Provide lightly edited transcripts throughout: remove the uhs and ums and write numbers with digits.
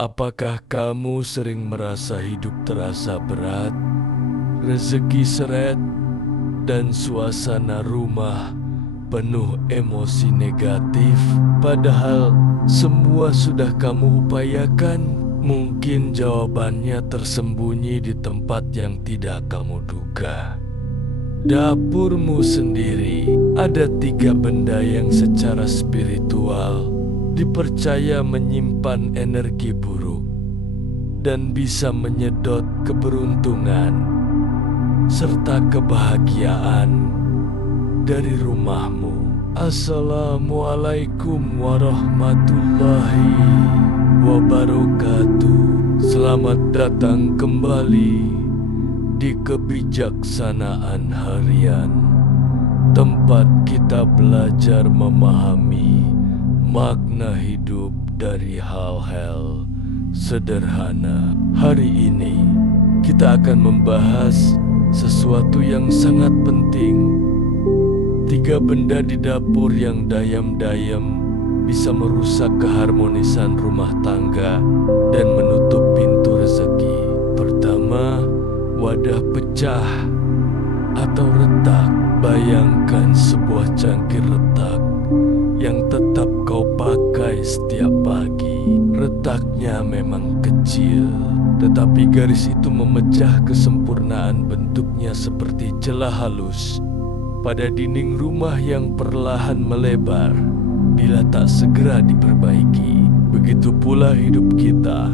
Apakah kamu sering merasa hidup terasa berat, rezeki seret, dan suasana rumah penuh emosi negatif? Padahal semua sudah kamu upayakan. Mungkin jawabannya tersembunyi di tempat yang tidak kamu duga. Dapurmu sendiri. Ada 3 benda yang secara spiritual dipercaya menyimpan energi buruk dan bisa menyedot keberuntungan serta kebahagiaan dari rumahmu. Assalamualaikum warahmatullahi wabarakatuh. Selamat datang kembali di Kebijaksanaan Harian, tempat kita belajar memahami makna hidup dari hal-hal sederhana. Hari ini kita akan membahas sesuatu yang sangat penting. 3 benda di dapur yang dayam-dayam bisa merusak keharmonisan rumah tangga dan menutup pintu rezeki. Pertama, wadah pecah atau retak. Bayangkan sebuah cangkir retak yang tetap kau pakai setiap pagi. Retaknya memang kecil, tetapi garis itu memecah kesempurnaan bentuknya seperti celah halus pada dinding rumah yang perlahan melebar bila tak segera diperbaiki. Begitu pula hidup kita.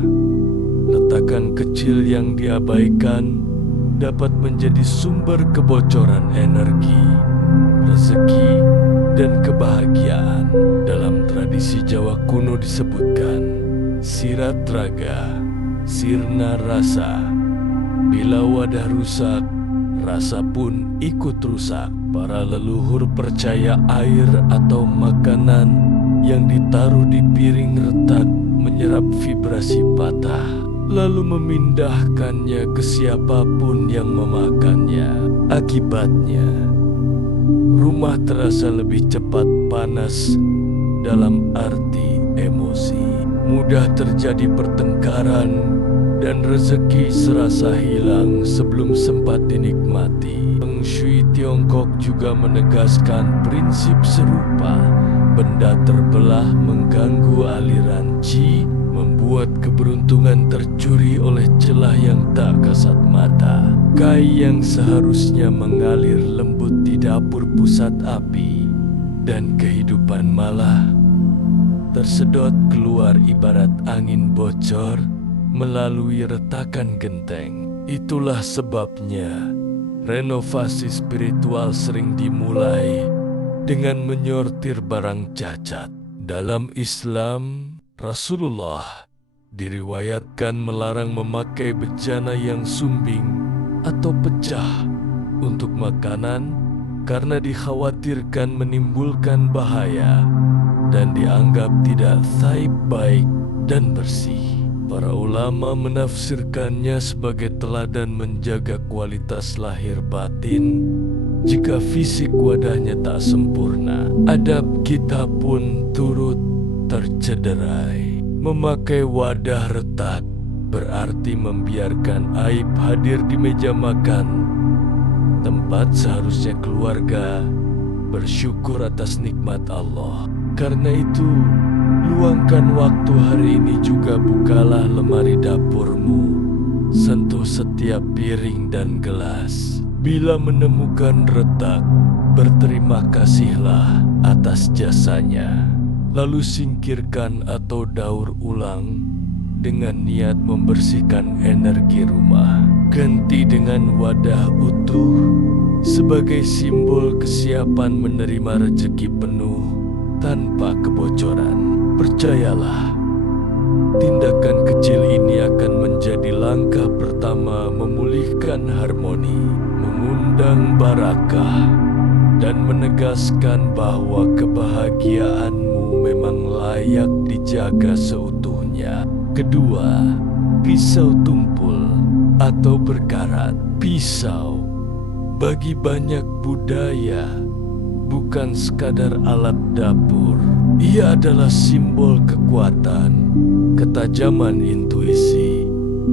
Retakan kecil yang diabaikan dapat menjadi sumber kebocoran energi, rezeki, dan kebahagiaan. Dalam tradisi Jawa kuno disebutkan, sirat raga, sirna rasa. Bila wadah rusak, rasa pun ikut rusak. Para leluhur percaya air atau makanan yang ditaruh di piring retak menyerap vibrasi patah, lalu memindahkannya ke siapapun yang memakannya. Akibatnya, rumah terasa lebih cepat panas dalam arti emosi. Mudah terjadi pertengkaran dan rezeki serasa hilang sebelum sempat dinikmati. Feng Shui Tiongkok juga menegaskan prinsip serupa. Benda terbelah mengganggu aliran qi, membuat keberuntungan tercuri oleh celah yang tak kasat mata. Kai yang seharusnya mengalir lembut di dapur pusat api, dan kehidupan malah tersedot keluar ibarat angin bocor melalui retakan genteng. Itulah sebabnya renovasi spiritual sering dimulai dengan menyortir barang cacat. Dalam Islam, Rasulullah diriwayatkan melarang memakai bejana yang sumbing atau pecah untuk makanan karena dikhawatirkan menimbulkan bahaya dan dianggap tidak baik dan bersih. Para ulama menafsirkannya sebagai teladan menjaga kualitas lahir batin. Jika fisik wadahnya tak sempurna, adab kita pun turut tercederai. Memakai wadah retak berarti membiarkan aib hadir di meja makan, tempat seharusnya keluarga bersyukur atas nikmat Allah. Karena itu, luangkan waktu hari ini juga, bukalah lemari dapurmu, sentuh setiap piring dan gelas. Bila menemukan retak, berterima kasihlah atas jasanya. Lalu singkirkan atau daur ulang dengan niat membersihkan energi rumah. Ganti dengan wadah utuh sebagai simbol kesiapan menerima rezeki penuh tanpa kebocoran. Percayalah, tindakan kecil ini akan menjadi langkah pertama memulihkan harmoni, mengundang barakah, dan menegaskan bahwa kebahagiaanmu memang layak dijaga seutuhnya. Kedua, pisau tumpul atau berkarat. Pisau bagi banyak budaya bukan sekadar alat dapur, Ia adalah simbol kekuatan, ketajaman intuisi,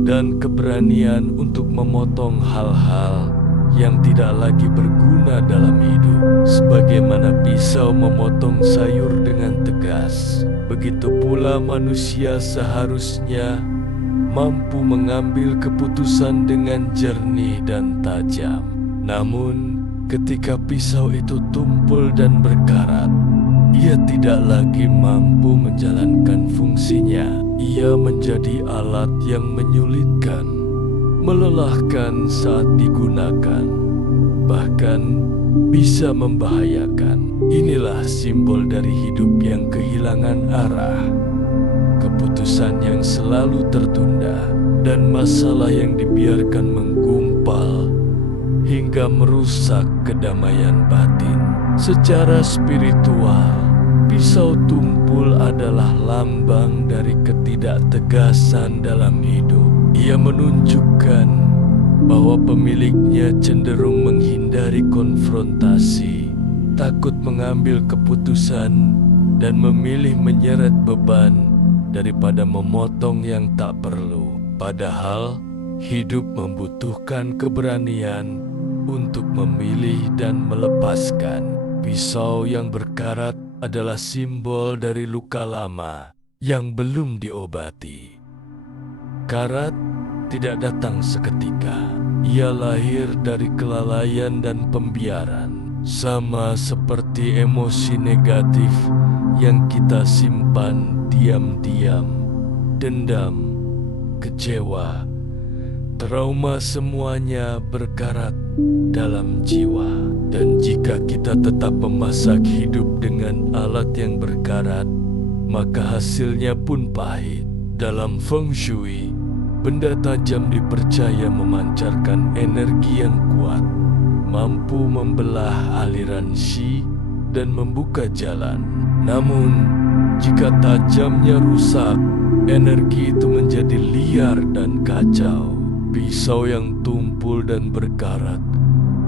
dan keberanian untuk memotong hal-hal yang tidak lagi berguna dalam hidup. Sebagaimana pisau memotong sayur dengan tegas, begitu pula manusia seharusnya mampu mengambil keputusan dengan jernih dan tajam. Namun, ketika pisau itu tumpul dan berkarat, ia tidak lagi mampu menjalankan fungsinya. Ia menjadi alat yang menyulitkan, melelahkan saat digunakan, bahkan bisa membahayakan. Inilah simbol dari hidup yang kehilangan arah, keputusan yang selalu tertunda, dan masalah yang dibiarkan menggumpal hingga merusak kedamaian batin. Secara spiritual, pisau tumpul adalah lambang dari ketidaktegasan dalam hidup. Ia menunjukkan bahwa pemiliknya cenderung menghindari konfrontasi, takut mengambil keputusan, dan memilih menyeret beban daripada memotong yang tak perlu. Padahal, hidup membutuhkan keberanian untuk memilih dan melepaskan. Pisau yang berkarat adalah simbol dari luka lama yang belum diobati. Karat tidak datang seketika. Ia lahir dari kelalaian dan pembiaran, sama seperti emosi negatif yang kita simpan diam-diam, dendam, kecewa, trauma, semuanya berkarat dalam jiwa. Dan jika kita tetap memasak hidup dengan alat yang berkarat, maka hasilnya pun pahit. Dalam Feng Shui, benda tajam dipercaya memancarkan energi yang kuat, mampu membelah aliran Qi dan membuka jalan. Namun, jika tajamnya rusak, energi itu menjadi liar dan kacau. Pisau yang tumpul dan berkarat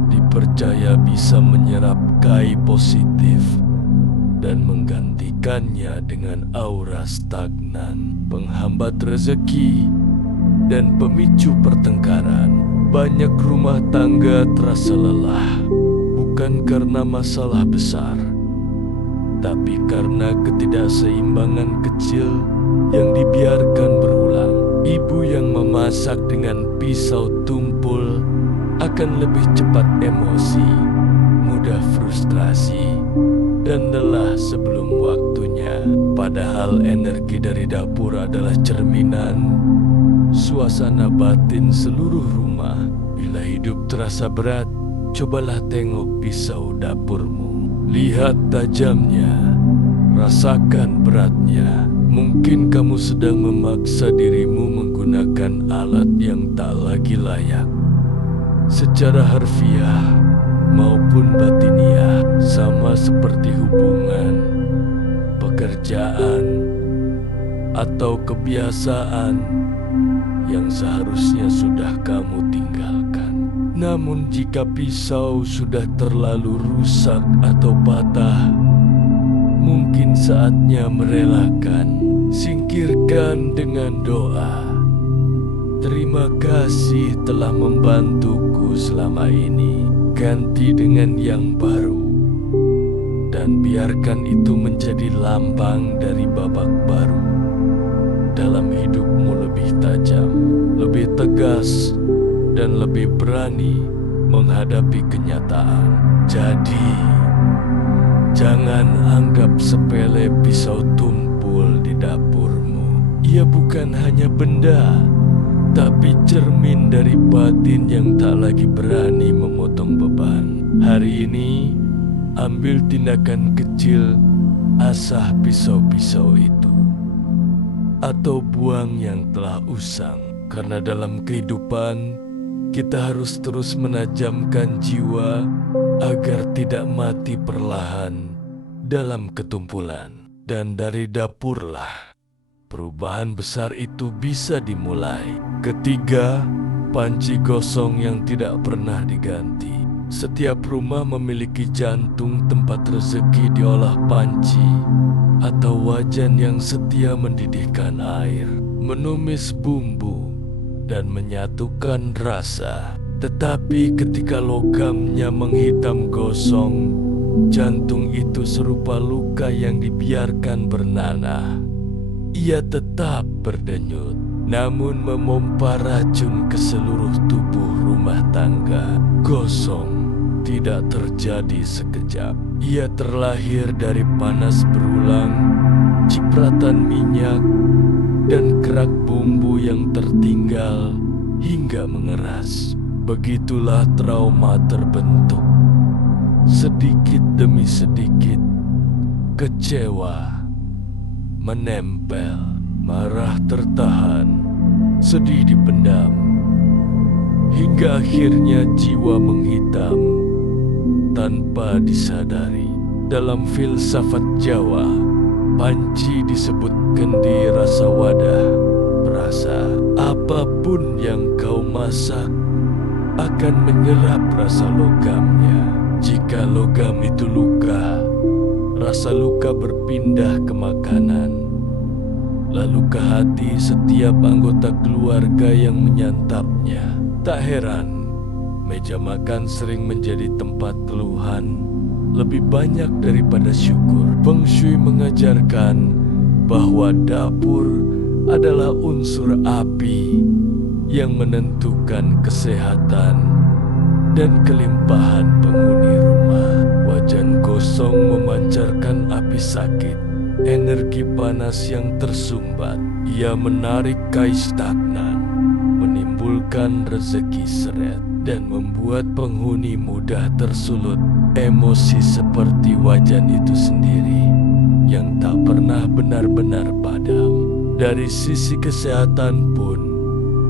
dipercaya bisa menyerap kai positif dan menggantikannya dengan aura stagnan, penghambat rezeki, dan pemicu pertengkaran. Banyak rumah tangga terasa lelah, bukan karena masalah besar, tapi karena ketidakseimbangan kecil yang dibiarkan berulang. Ibu yang memasak dengan pisau tumpul akan lebih cepat emosi, mudah frustrasi, dan lelah sebelum waktunya. Padahal energi dari dapur adalah cerminan suasana batin seluruh rumah. Bila hidup terasa berat, cobalah tengok pisau dapurmu. Lihat tajamnya, rasakan beratnya. Mungkin kamu sedang memaksa dirimu menggunakan alat yang tak lagi layak. Secara harfiah maupun batiniah, sama seperti hubungan, pekerjaan, atau kebiasaan yang seharusnya sudah kamu tinggalkan. Namun jika pisau sudah terlalu rusak atau patah, mungkin saatnya merelakan. Singkirkan dengan doa. Terima kasih telah membantuku selama ini. Ganti dengan yang baru. Dan biarkan itu menjadi lambang dari babak baru. Dalam hidupmu lebih tajam, lebih tegas, dan lebih berani menghadapi kenyataan. Jadi, jangan anggap sepele pisau tumpul di dapurmu. Ia bukan hanya benda, tapi cermin dari batin yang tak lagi berani memotong beban. Hari ini, ambil tindakan kecil, asah pisau-pisau itu, atau buang yang telah usang. Karena dalam kehidupan, kita harus terus menajamkan jiwa agar tidak mati perlahan dalam ketumpulan. Dan dari dapurlah perubahan besar itu bisa dimulai. Ketiga, panci gosong yang tidak pernah diganti. Setiap rumah memiliki jantung tempat rezeki diolah panci atau wajan yang setia mendidihkan air, menumis bumbu, dan menyatukan rasa. Tetapi ketika logamnya menghitam gosong, jantung itu serupa luka yang dibiarkan bernanah. Ia tetap berdenyut, namun memompa racun ke seluruh tubuh rumah tangga. Gosong tidak terjadi sekejap. Ia terlahir dari panas berulang, cipratan minyak, dan kerak bumbu yang tertinggal hingga mengeras. Begitulah trauma terbentuk. Sedikit demi sedikit, kecewa menempel, marah tertahan, sedih dipendam, hingga akhirnya jiwa menghitam tanpa disadari. Dalam filsafat Jawa, panci disebut kendi rasa wadah. Perasa apapun yang kau masak akan menyerap rasa logamnya. Jika logam itu luka, rasa luka berpindah ke makanan, lalu ke hati setiap anggota keluarga yang menyantapnya. Tak heran, meja makan sering menjadi tempat keluhan lebih banyak daripada syukur. Feng Shui mengajarkan bahwa dapur adalah unsur api yang menentukan kesehatan dan kelimpahan penghuni rumah. Wajan gosong memancarkan api sakit, energi panas yang tersumbat. Ia menarik kais stagnan, menimbulkan rezeki seret, dan membuat penghuni mudah tersulut emosi seperti wajan itu sendiri yang tak pernah benar-benar padam. Dari sisi kesehatan pun,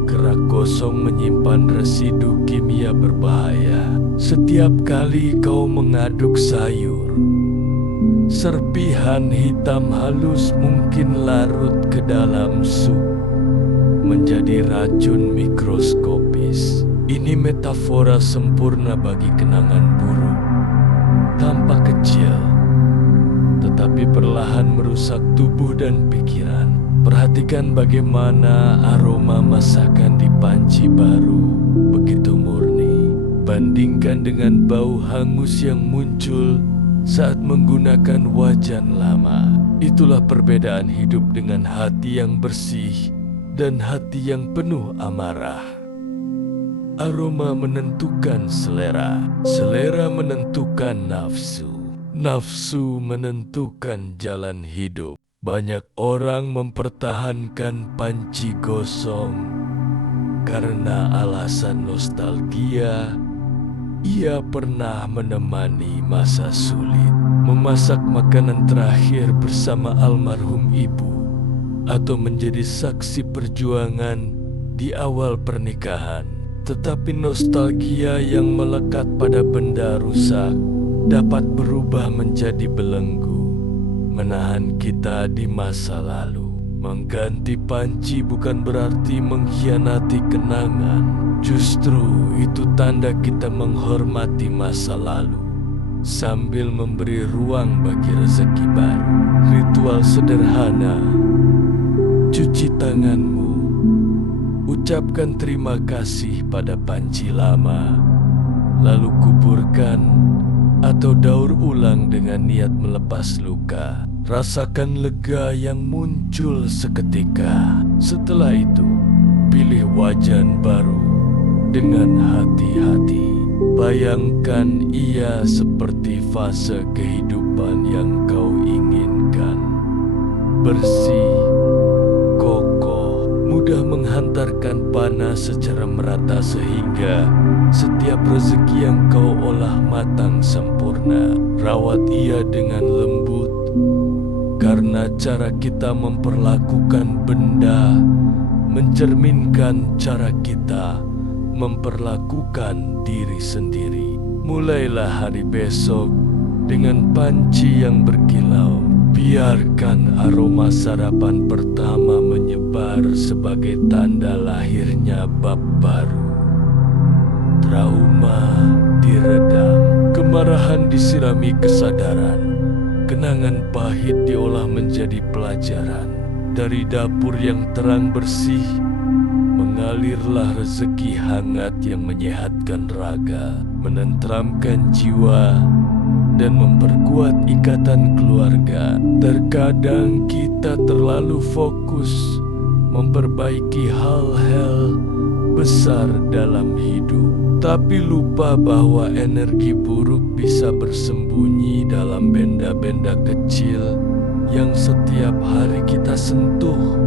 kerak gosong menyimpan residu kimia berbahaya. Setiap kali kau mengaduk sayur, serpihan hitam halus mungkin larut ke dalam sup, menjadi racun mikroskopis. Ini metafora sempurna bagi kenangan buruk, tampak kecil, tetapi perlahan merusak tubuh dan pikiran. Perhatikan bagaimana aroma masakan di panci baru begitu murni. Bandingkan dengan bau hangus yang muncul saat menggunakan wajan lama. Itulah perbedaan hidup dengan hati yang bersih dan hati yang penuh amarah. Aroma menentukan selera, selera menentukan nafsu, nafsu menentukan jalan hidup. Banyak orang mempertahankan panci gosong karena alasan nostalgia. Ia pernah menemani masa sulit, memasak makanan terakhir bersama almarhum ibu, atau menjadi saksi perjuangan di awal pernikahan. Tetapi nostalgia yang melekat pada benda rusak dapat berubah menjadi belenggu, menahan kita di masa lalu. Mengganti panci bukan berarti mengkhianati kenangan. Justru itu tanda kita menghormati masa lalu sambil memberi ruang bagi rezeki baru. Ritual sederhana: cuci tanganmu, ucapkan terima kasih pada panci lama, lalu kuburkan atau daur ulang dengan niat melepas luka. Rasakan lega yang muncul seketika. Setelah itu, pilih wajan baru dengan hati-hati. Bayangkan ia seperti fase kehidupan yang kau inginkan. Bersih, kokoh, mudah menghantarkan panas secara merata sehingga setiap rezeki yang kau olah matang sempurna. Rawat ia dengan lembut, karena cara kita memperlakukan benda mencerminkan cara kita memperlakukan diri sendiri. Mulailah hari besok dengan panci yang berkilau. Biarkan aroma sarapan pertama menyebar sebagai tanda lahirnya bab baru. Trauma diredam, kemarahan disirami kesadaran, kenangan pahit diolah menjadi pelajaran. Dari dapur yang terang bersih, mengalirlah rezeki hangat yang menyehatkan raga, menenteramkan jiwa, dan memperkuat ikatan keluarga. Terkadang kita terlalu fokus memperbaiki hal-hal besar dalam hidup, tapi lupa bahwa energi buruk bisa bersembunyi dalam benda-benda kecil yang setiap hari kita sentuh.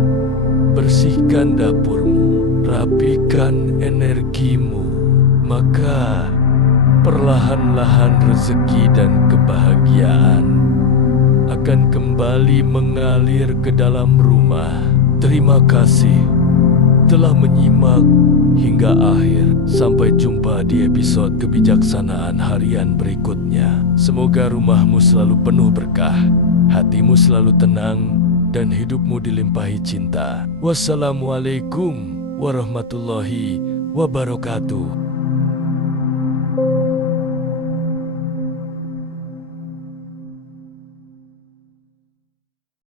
Bersihkan dapurmu, rapikan energimu, maka perlahan-lahan rezeki dan kebahagiaan akan kembali mengalir ke dalam rumah. Terima kasih telah menyimak hingga akhir. Sampai jumpa di episode kebijaksanaan harian berikutnya. Semoga rumahmu selalu penuh berkah, hatimu selalu tenang, dan hidupmu dilimpahi cinta. Wassalamualaikum warahmatullahi wabarakatuh.